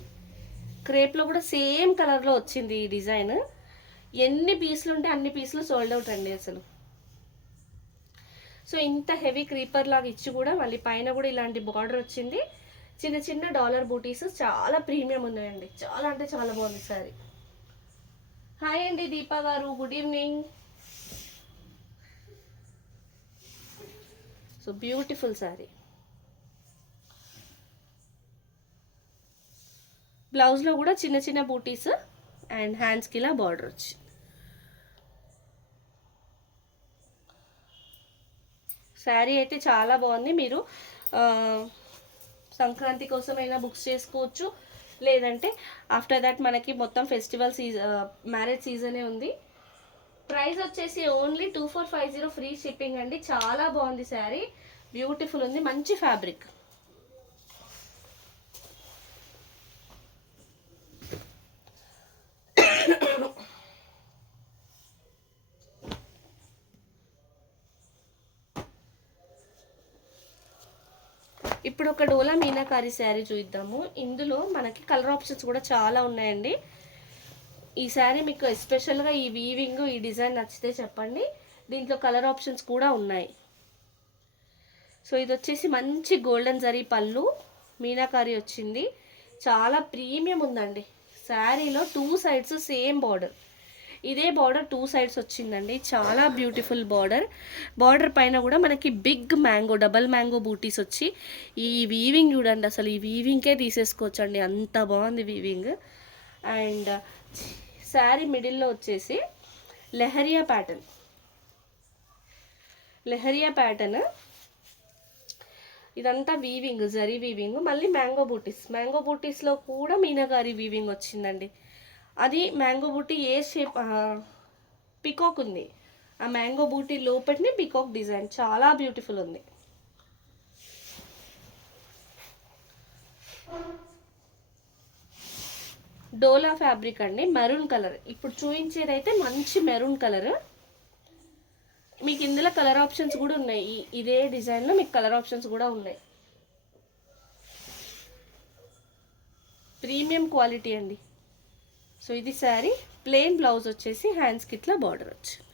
క్రేప్లో కూడా సేమ్ కలర్లో వచ్చింది ఈ డిజైన్. ఎన్ని పీసులు ఉంటే అన్ని పీసులు సోల్డ్ అవుట్ అండి అసలు. సో ఇంత హెవీ క్రీపర్ లాగా ఇచ్చి కూడా మళ్ళీ పైన కూడా ఇలాంటి బార్డర్ వచ్చింది. చిన్న చిన్న డాలర్ బూటీస్ చాలా ప్రీమియం ఉన్నాయండి. చాలా అంటే చాలా బాగుంది సారీ. హాయ్ అండి దీపా గారు, good evening. So beautiful sorry. బ్లౌజ్లో కూడా చిన్న చిన్న బూటీస్ అండ్ హ్యాండ్స్కి ఇలా బార్డర్ వచ్చి. శారీ అయితే చాలా బాగుంది. మీరు సంక్రాంతి కోసమైనా బుక్స్ చేసుకోవచ్చు, లేదంటే ఆఫ్టర్ దట్ మనకి మొత్తం ఫెస్టివల్ మ్యారేజ్ సీజనే ఉంది. ప్రైస్ వచ్చేసి ఓన్లీ 2450 ఫ్రీ షిప్పింగ్ అండి. చాలా బాగుంది శారీ, బ్యూటిఫుల్ ఉంది, మంచి ఫ్యాబ్రిక్. ఇప్పుడు ఒక డోలా మీనాకారి శారీ చూద్దాము. ఇందులో మనకి కలర్ ఆప్షన్స్ కూడా చాలా ఉన్నాయండి. ఈ శారీ మీకు ఎస్పెషల్గా ఈ వీవింగ్, ఈ డిజైన్ నచ్చితే చెప్పండి. దీంట్లో కలర్ ఆప్షన్స్ కూడా ఉన్నాయి. సో ఇది వచ్చేసి మంచి గోల్డెన్ జరీ పళ్ళు, మీనాకారి వచ్చింది. చాలా ప్రీమియం ఉందండి. శారీలో 2 సైడ్స్ సేమ్ బార్డర్, ఇదే బార్డర్ 2 సైడ్స్ వచ్చిందండి. చాలా బ్యూటిఫుల్ బార్డర్. బార్డర్ పైన కూడా మనకి బిగ్ మ్యాంగో, డబల్ మ్యాంగో బూటీస్ వచ్చి, ఈ వీవింగ్ చూడండి, అసలు ఈ వీవింగ్కే తీసేసుకోవచ్చు అండి, అంత బాగుంది వీవింగ్. అండ్ శారీ మిడిల్లో వచ్చేసి లెహరియా ప్యాటర్న్, ఇదంతా వీవింగ్, జరీ వీవింగ్, మళ్ళీ మ్యాంగో బూటీస్లో కూడా మీనాకారి వీవింగ్ వచ్చిందండి. అది మ్యాంగో బూటీ ఏ షేప్, పికాక్ ఉంది. ఆ మ్యాంగో బూటీ లోపటిని పికాక్ డిజైన్ చాలా బ్యూటిఫుల్ ఉంది. డోలా ఫ్యాబ్రిక్ అండి, మెరూన్ కలర్. ఇప్పుడు చూపించేదైతే మంచి మెరూన్ కలర్. మీకు ఇందులో కలర్ ఆప్షన్స్ కూడా ఉన్నాయి. ఇదే డిజైన్లో మీకు కలర్ ఆప్షన్స్ కూడా ఉన్నాయి. ప్రీమియం క్వాలిటీ అండి. సో ఇది శారీ, ప్లెయిన్ బ్లౌజ్ వచ్చేసి హ్యాండ్స్కి ఇట్లా బార్డర్ వచ్చింది.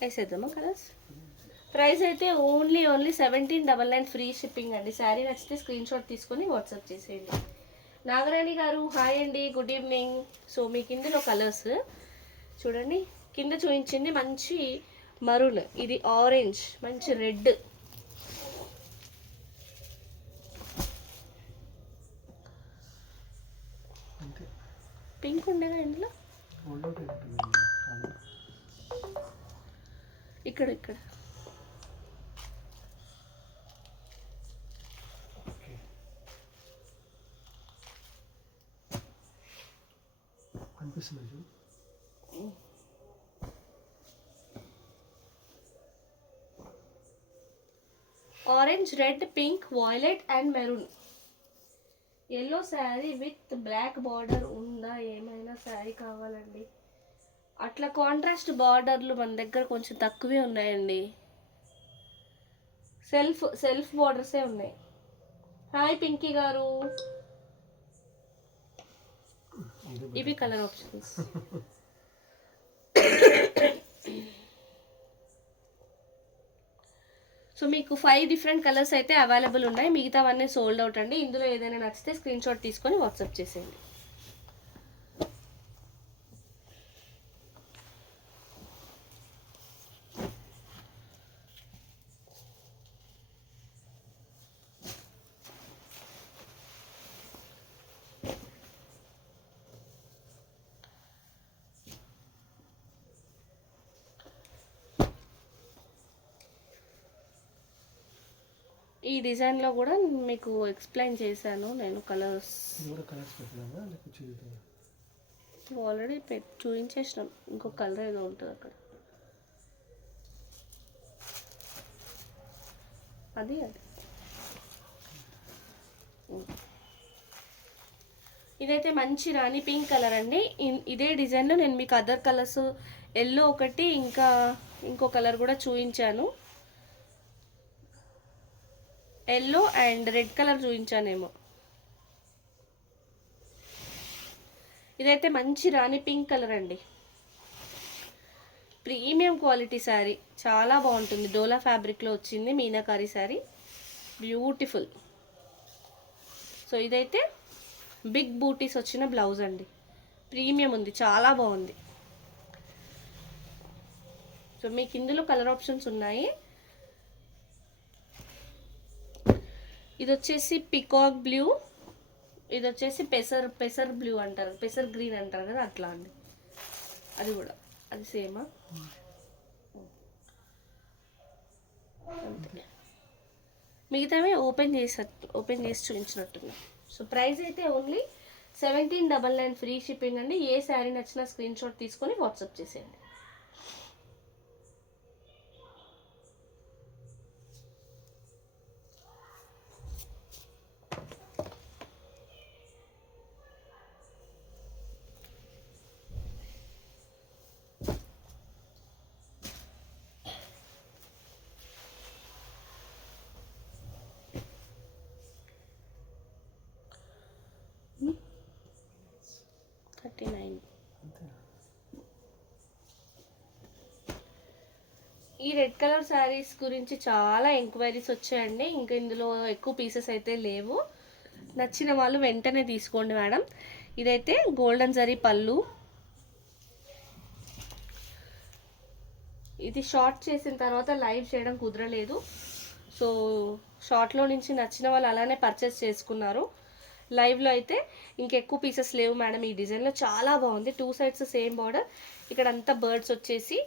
వేసేద్దామా కలర్స్? ప్రైస్ అయితే ఓన్లీ 1799 ఫ్రీ షిప్పింగ్ అండి. శారీ నచ్చితే స్క్రీన్ షాట్ తీసుకొని వాట్సాప్ చేసేయండి. నాగరాణి గారు హాయ్ అండి, గుడ్ ఈవినింగ్. సో మీకు ఇందులో కలర్స్ చూడండి, కింద చూపించింది మంచి మరూన్, ఇది ఆరెంజ్, మంచి రెడ్, పింక్ ఉండేగా ఇందులో, ఇక్కడ ఇక్కడ అనిపిస్తుంది. Orange, red, pink, violet and maroon. Yellow sari with black border ఉందా? ఏమైనా శారీ కావాలండి. అట్లా కాంట్రాస్ట్ బార్డర్లు మన దగ్గర కొంచెం తక్కువే ఉన్నాయండి. సెల్ఫ్ బార్డర్సే ఉన్నాయి. హాయ్ పింకీ గారు. ఇవి కలర్ ఆప్షన్స్. సో మీకు 5 డిఫరెంట్ కలర్స్ అయితే అవైలబుల్ ఉన్నాయి. మిగతావన్నీ సోల్డ్ అవుట్ అండి. ఇందులో ఏదైనా నచ్చితే స్క్రీన్ షాట్ తీసుకొని వాట్సాప్ చేసేయండి. ఈ డిజైన్లో కూడా మీకు ఎక్స్ప్లెయిన్ చేశాను నేను కలర్స్. ఆల్రెడీ చూపించేసినాం. ఇంకో కలర్ ఏదో ఉంటుంది అక్కడ, అది ఇదైతే మంచి రాణి పింక్ కలర్ అండి. ఇదే డిజైన్లో నేను మీకు అదర్ కలర్స్ ఎల్లో ఒకటి, ఇంకా ఇంకో కలర్ కూడా చూపించాను. ఎల్లో అండ్ రెడ్ కలర్ చూపించానేమో. ఇదైతే మంచి రాణి పింక్ కలర్ అండి. ప్రీమియం క్వాలిటీ శారీ, చాలా బాగుంటుంది. డోలా ఫ్యాబ్రిక్లో వచ్చింది మీనాకారి శారీ, బ్యూటిఫుల్. సో ఇదైతే బిగ్ బూటీస్ వచ్చిన బ్లౌజ్ అండి. ప్రీమియం ఉంది, చాలా బాగుంది. సో మీకు ఇందులో కలర్ ఆప్షన్స్ ఉన్నాయి. ఇది వచ్చేసి పికాక్ బ్లూ, ఇది వచ్చేసి పెసర్ బ్లూ అంటారు, పెసర్ గ్రీన్ అంటారు కదా, అట్లా అండి. అది కూడా అది సేమా. మిగతావి ఓపెన్ చేసి చూపించినట్టున్నా. సో ప్రైస్ అయితే ఓన్లీ 1799 ఫ్రీ షిప్పింగ్ అండి. ఏ శారీ నచ్చినా స్క్రీన్ షాట్ తీసుకొని వాట్సాప్ చేసేయండి. ఈ రెడ్ కలర్ శారీస్ గురించి చాలా ఎంక్వైరీస్ వచ్చాయండి. ఇంకా ఇందులో ఎక్కువ పీసెస్ అయితే లేవు. నచ్చిన వాళ్ళు వెంటనే తీసుకోండి మేడం. ఇదైతే గోల్డెన్ జరీ పళ్ళు. ఇది షార్ట్ చేసిన తర్వాత లైవ్ చేయడం కుదరలేదు. సో షార్ట్లో నుంచి నచ్చిన వాళ్ళు అలానే పర్చేస్ చేసుకున్నారు. లైవ్లో అయితే ఇంకెక్కువ పీసెస్ లేవు మేడం. ఈ డిజైన్లో చాలా బాగుంది. 2 సైడ్స్ సేమ్ బార్డర్. ఇక్కడ అంతా బర్డ్స్ వచ్చేసి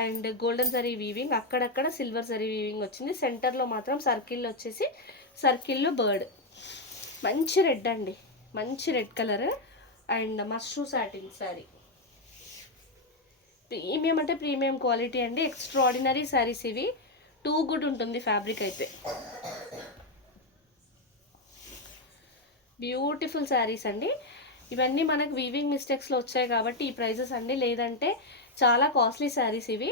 అండ్ గోల్డెన్ జరీ వీవింగ్, అక్కడక్కడ సిల్వర్ జరీ వీవింగ్ వచ్చింది. సెంటర్లో మాత్రం సర్కిల్లో వచ్చేసి సర్కిల్లో బర్డ్. మంచి రెడ్ అండి, మంచి red colour and mashru satin sari. Premium అంటే ప్రీమియం క్వాలిటీ అండి. ఎక్స్ట్రాడినరీ శారీస్ ఇవి. టూ గుడ్ ఉంటుంది ఫ్యాబ్రిక్ అయితే. బ్యూటిఫుల్ శారీస్ అండి. ఇవన్నీ మనకు వీవింగ్ మిస్టేక్స్లో వచ్చాయి కాబట్టి ఈ ప్రైజెస్ అండి, లేదంటే చాలా కాస్ట్లీ శారీస్ ఇవి.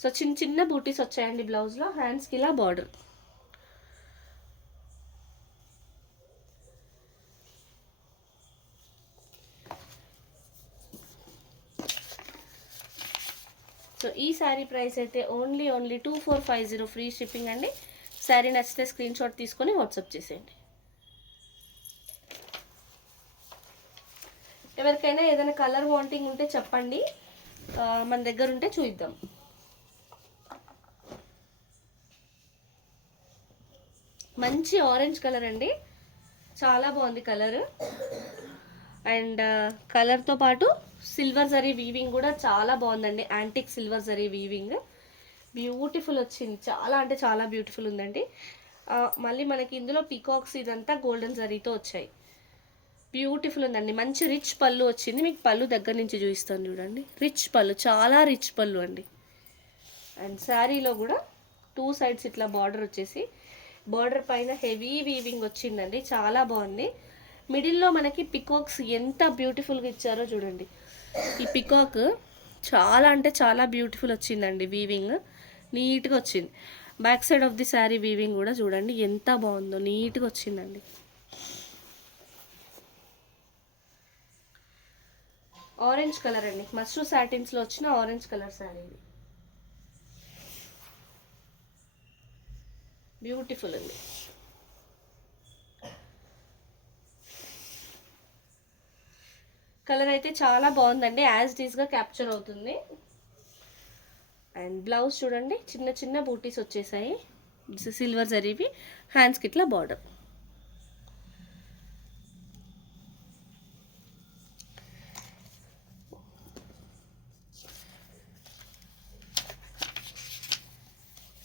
సో చిన్న చిన్న బూటీస్ వచ్చాయండి బ్లౌజ్లో, హ్యాండ్స్కి ఇలా బార్డర్. సో ఈ శారీ ప్రైస్ అయితే ఓన్లీ 2450 ఫ్రీ షిప్పింగ్ అండి. శారీ నచ్చితే స్క్రీన్ షాట్ తీసుకొని వాట్సాప్ చేసేయండి. ఎవరికైనా ఏదైనా కలర్ వాంటింగ్ ఉంటే చెప్పండి, మన దగ్గర ఉంటే చూద్దాం. మంచి ఆరెంజ్ కలర్ అండి, చాలా బాగుంది కలర్. అండ్ కలర్తో పాటు సిల్వర్ జరీ వీవింగ్ కూడా చాలా బాగుందండి. Antique silver zari weaving beautiful వచ్చింది. చాలా అంటే చాలా బ్యూటిఫుల్ ఉందండి. మళ్ళీ మనకి ఇందులో పీకాక్స్ ఇదంతా గోల్డెన్ జరీతో వచ్చాయి. బ్యూటిఫుల్ ఉందండి. మంచి రిచ్ పళ్ళు వచ్చింది. మీకు పళ్ళు దగ్గర నుంచి చూపిస్తాను చూడండి. రిచ్ పళ్ళు, చాలా రిచ్ పళ్ళు అండి. అండ్ శారీలో కూడా 2 సైడ్స్ ఇట్లా బార్డర్ వచ్చేసి, బార్డర్ పైన హెవీ వీవింగ్ వచ్చిందండి. చాలా బాగుంది. మిడిల్లో మనకి పికాక్స్ ఎంత బ్యూటిఫుల్గా ఇచ్చారో చూడండి. ఈ పికాక్ చాలా అంటే చాలా బ్యూటిఫుల్ వచ్చిందండి. వీవింగ్ నీట్గా వచ్చింది. Back side of the sari weaving కూడా చూడండి ఎంత బాగుందో, నీట్గా వచ్చిందండి. ఆరెంజ్ కలర్ అండి, మస్ట్రూ సాటిన్స్లో వచ్చిన ఆరెంజ్ కలర్ శారీ ఇది. బ్యూటిఫుల్ అండి. కలర్ అయితే చాలా బాగుందండి. యాజ్ ఇట్ ఈస్గా క్యాప్చర్ అవుతుంది. అండ్ బ్లౌజ్ చూడండి, చిన్న చిన్న బూటీస్ వచ్చేసాయి సిల్వర్ జరీవి. హ్యాండ్స్కి ఇట్లా బార్డర్.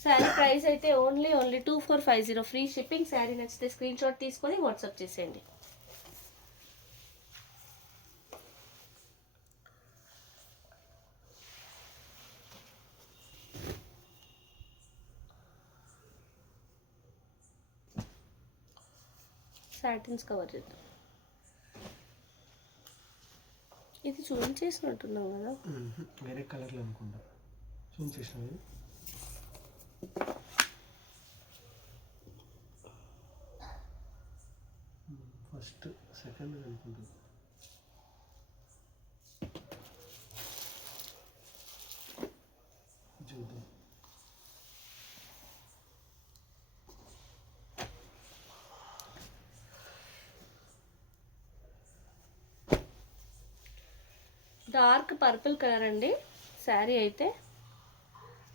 శారీ ప్రైస్ అయితే ఓన్లీ 2450 ఫ్రీ షిప్పింగ్. శారీ నచ్చితే స్క్రీన్ షాట్ తీసుకొని వాట్సాప్ చేసేయండి. సాటిన్స్ కవర్ చేద్దాం. ఇది చూపించేసినట్టున్నాం కదా, వేరే కలర్లో అనుకుంటా. చూపించేసినవి ఫస్ట్ సెకండ్ అనుకుంటా. చూద్దాం. డార్క్ పర్పుల్ కలర్ అండి శారీ అయితే.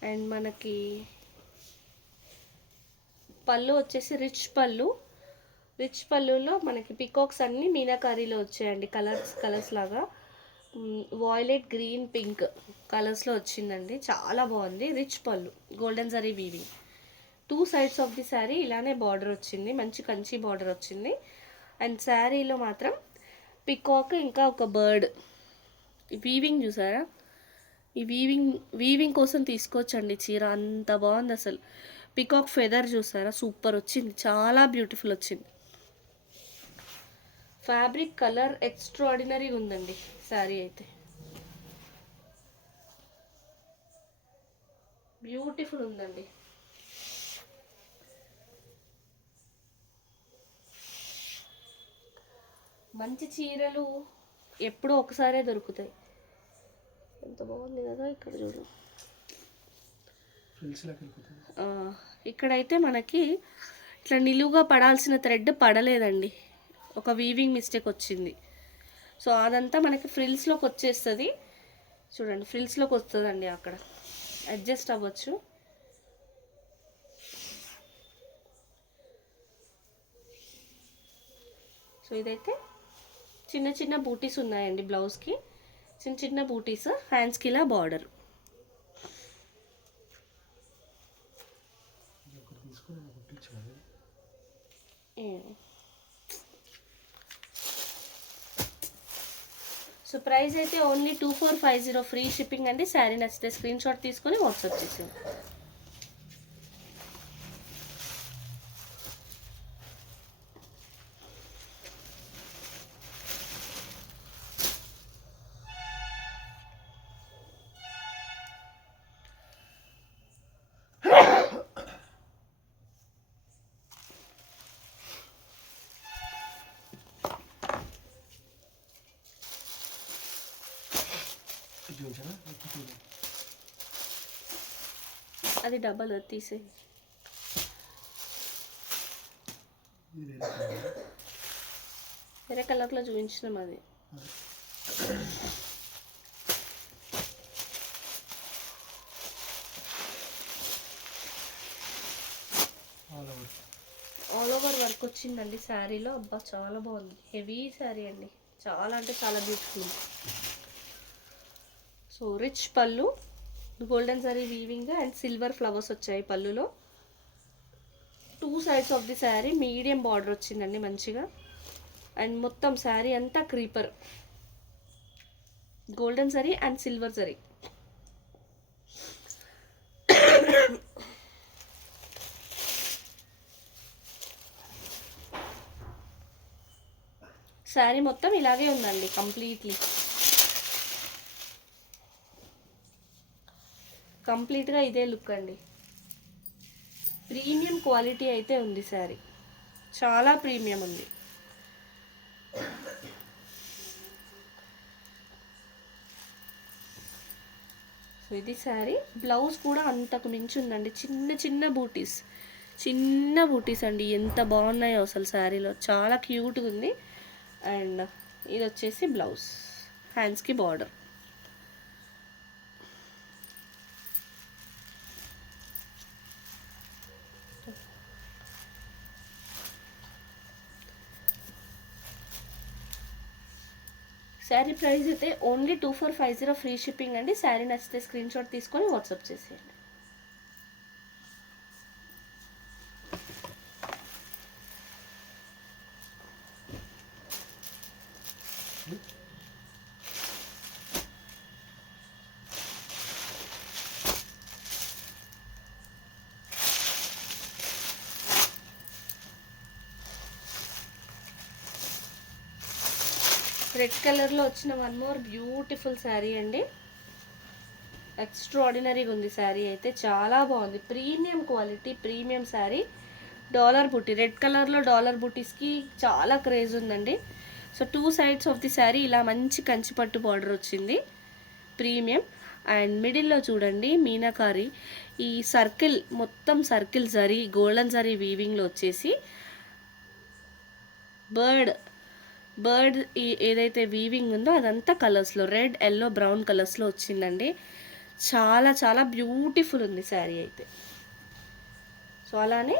అండ్ మనకి పళ్ళు వచ్చేసి రిచ్ పళ్ళు. రిచ్ పళ్ళులో మనకి పికాక్స్ అన్నీ మీనాకారీలో వచ్చాయండి. కలర్స్ లాగా వాయిలెట్, గ్రీన్, పింక్ కలర్స్లో వచ్చిందండి. చాలా బాగుంది. రిచ్ పళ్ళు, golden zari weaving. 2 sides of the sari ఇలానే బార్డర్ వచ్చింది. మంచి కంచి బార్డర్ వచ్చింది. అండ్ శారీలో మాత్రం పికాక్ ఇంకా ఒక బర్డ్. ఈ వీవింగ్ చూసారా? ఈ వీవింగ్ కోసం తీసుకోవచ్చండి చీర. అంత బాగుంది అసలు. పికాక్ ఫెదర్ చూసారా? సూపర్ వచ్చింది. చాలా బ్యూటిఫుల్ వచ్చింది. ఫ్యాబ్రిక్ కలర్ ఎక్స్ట్రాడినరీగా ఉందండి శారీ అయితే. బ్యూటిఫుల్ ఉందండి. మంచి చీరలు ఎప్పుడో ఒకసారే దొరుకుతాయి. ఎంత బాగుంది కదా. ఇక్కడ చూడు, ఇక్కడైతే మనకి ఇట్లా నిలువుగా పడాల్సిన థ్రెడ్ పడలేదండి. ఒక వీవింగ్ మిస్టేక్ వచ్చింది. సో అదంతా మనకి ఫ్రిల్స్లోకి వచ్చేస్తుంది. చూడండి, ఫ్రిల్స్లోకి వస్తుందండి. అక్కడ అడ్జస్ట్ అవ్వచ్చు. సో ఇదైతే చిన్న చిన్న బూటీస్ ఉన్నాయండి బ్లౌజ్కి. చిన్న చిన్న బూటీస్, హ్యాండ్స్కి ఇలా బార్డర్. సో ప్రైస్ అయితే ఓన్లీ 2450 ఫ్రీ షిప్పింగ్ అండి. శారీ నచ్చితే స్క్రీన్ షాట్ తీసుకొని వాట్సాప్ చేసేయండి. అది డబల్ తీసే. వేరే కలర్లో చూపించినాం అది. ఆల్ ఓవర్ వర్క్ వచ్చిందండి శారీలో. అబ్బా చాలా బాగుంది. హెవీ శారీ అండి. చాలా అంటే చాలా బ్యూటిఫుల్. సో రిచ్ పళ్ళు, golden zari weaving and silver flowers వచ్చాయి పళ్ళులో. 2 sides of the sari medium border వచ్చిందండి మంచిగా. అండ్ మొత్తం శారీ అంతా creeper, golden zari and silver zari. Sari మొత్తం ఇలాగే ఉందండి కంప్లీట్గా ఇదే లుక్ అండి. ప్రీమియం క్వాలిటీ అయితే ఉంది శారీ, చాలా ప్రీమియం ఉంది. సో ఇది శారీ. బ్లౌజ్ కూడా అంతకు మించి ఉందండి. చిన్న బూటీస్ అండి, ఎంత బాగున్నాయో అసలు శారీలో, చాలా క్యూట్గా ఉంది. అండ్ ఇది వచ్చేసి బ్లౌజ్, హ్యాండ్స్కి బార్డర్. శారీ ప్రైస్ అయితే ఓన్లీ 2450 ఫ్రీ షిప్పింగ్ అండి. శారీ నచ్చితే స్క్రీన్ షాట్ తీసుకొని వాట్సాప్ చేసేయండి. రెడ్ కలర్లో వచ్చిన వన్ మోర్ బ్యూటిఫుల్ శారీ అండి. ఎక్స్ట్రాడినరీగా ఉంది శారీ అయితే, చాలా బాగుంది. Premium quality, premium sari. Dollar బుట్టి, రెడ్ కలర్లో డాలర్ బుట్టీస్కి చాలా క్రేజ్ ఉందండి. So 2 sides of the sari ఇలా మంచి కంచిపట్టు బార్డర్ వచ్చింది, ప్రీమియం. అండ్ మిడిల్లో చూడండి మీనాకారి, ఈ సర్కిల్ మొత్తం సర్కిల్ జరీ, గోల్డెన్ జరీ వీవింగ్లో వచ్చేసి బర్డ్ ఏదైతే వీవింగ్ ఉందో అదంతా కలర్స్లో, రెడ్, ఎల్లో, బ్రౌన్ కలర్స్లో వచ్చిందండి. చాలా చాలా బ్యూటిఫుల్ ఉంది శారీ అయితే. సో అలానే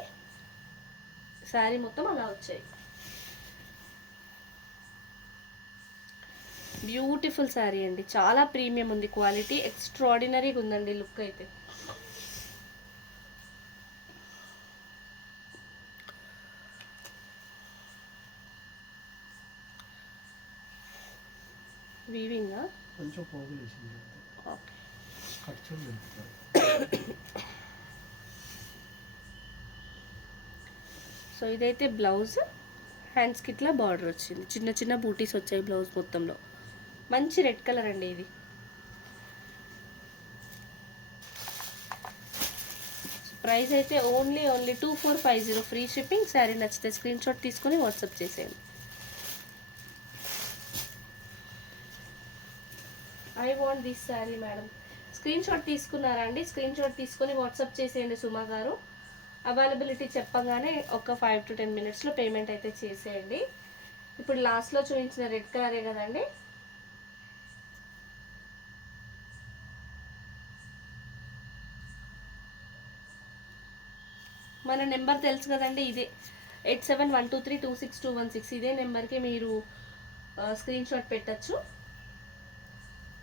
శారీ మొత్తం అలా వచ్చాయి. బ్యూటిఫుల్ శారీ అండి, చాలా ప్రీమియం ఉంది క్వాలిటీ, ఎక్స్ట్రాడినరీగా ఉందండి లుక్ అయితే. వీవింగ్ కొంచెం పోగులేసింది, ఓకే. ఖర్చు సో ఇదైతే బ్లౌజ్, హ్యాండ్స్కి ఇట్లా బార్డర్ వచ్చింది, చిన్న చిన్న బూటీస్ వచ్చాయి బ్లౌజ్ మొత్తంలో. మంచి రెడ్ కలర్ అండి ఇది. ప్రైస్ అయితే ఓన్లీ 2450 ఫ్రీ షిప్పింగ్. శారీ నచ్చితే స్క్రీన్ షాట్ తీసుకొని వాట్సాప్ చేసేయండి. I want this sari madam. Screen shot తీసుకున్నారా అండి? స్క్రీన్ షాట్ తీసుకొని వాట్సాప్ చేసేయండి సుమా గారు. అవైలబిలిటీ చెప్పగానే ఒక 5 to 10 minutesలో పేమెంట్ అయితే చేసేయండి. ఇప్పుడు లాస్ట్లో చూపించిన రెడ్ కలరే కదండి. మన నెంబర్ తెలుసు కదండి, ఇదే 8712326216. ఇదే నెంబర్కి మీరు స్క్రీన్ షాట్ పెట్టచ్చు.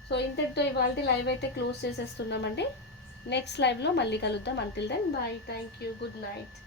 సో ఇంతటితో ఇవాళ లైవ్ అయితే క్లోజ్ చేసేస్తున్నామండి. నెక్స్ట్ లైవ్లో మళ్ళీ కలుద్దాం. Until then bye, thank you, good night.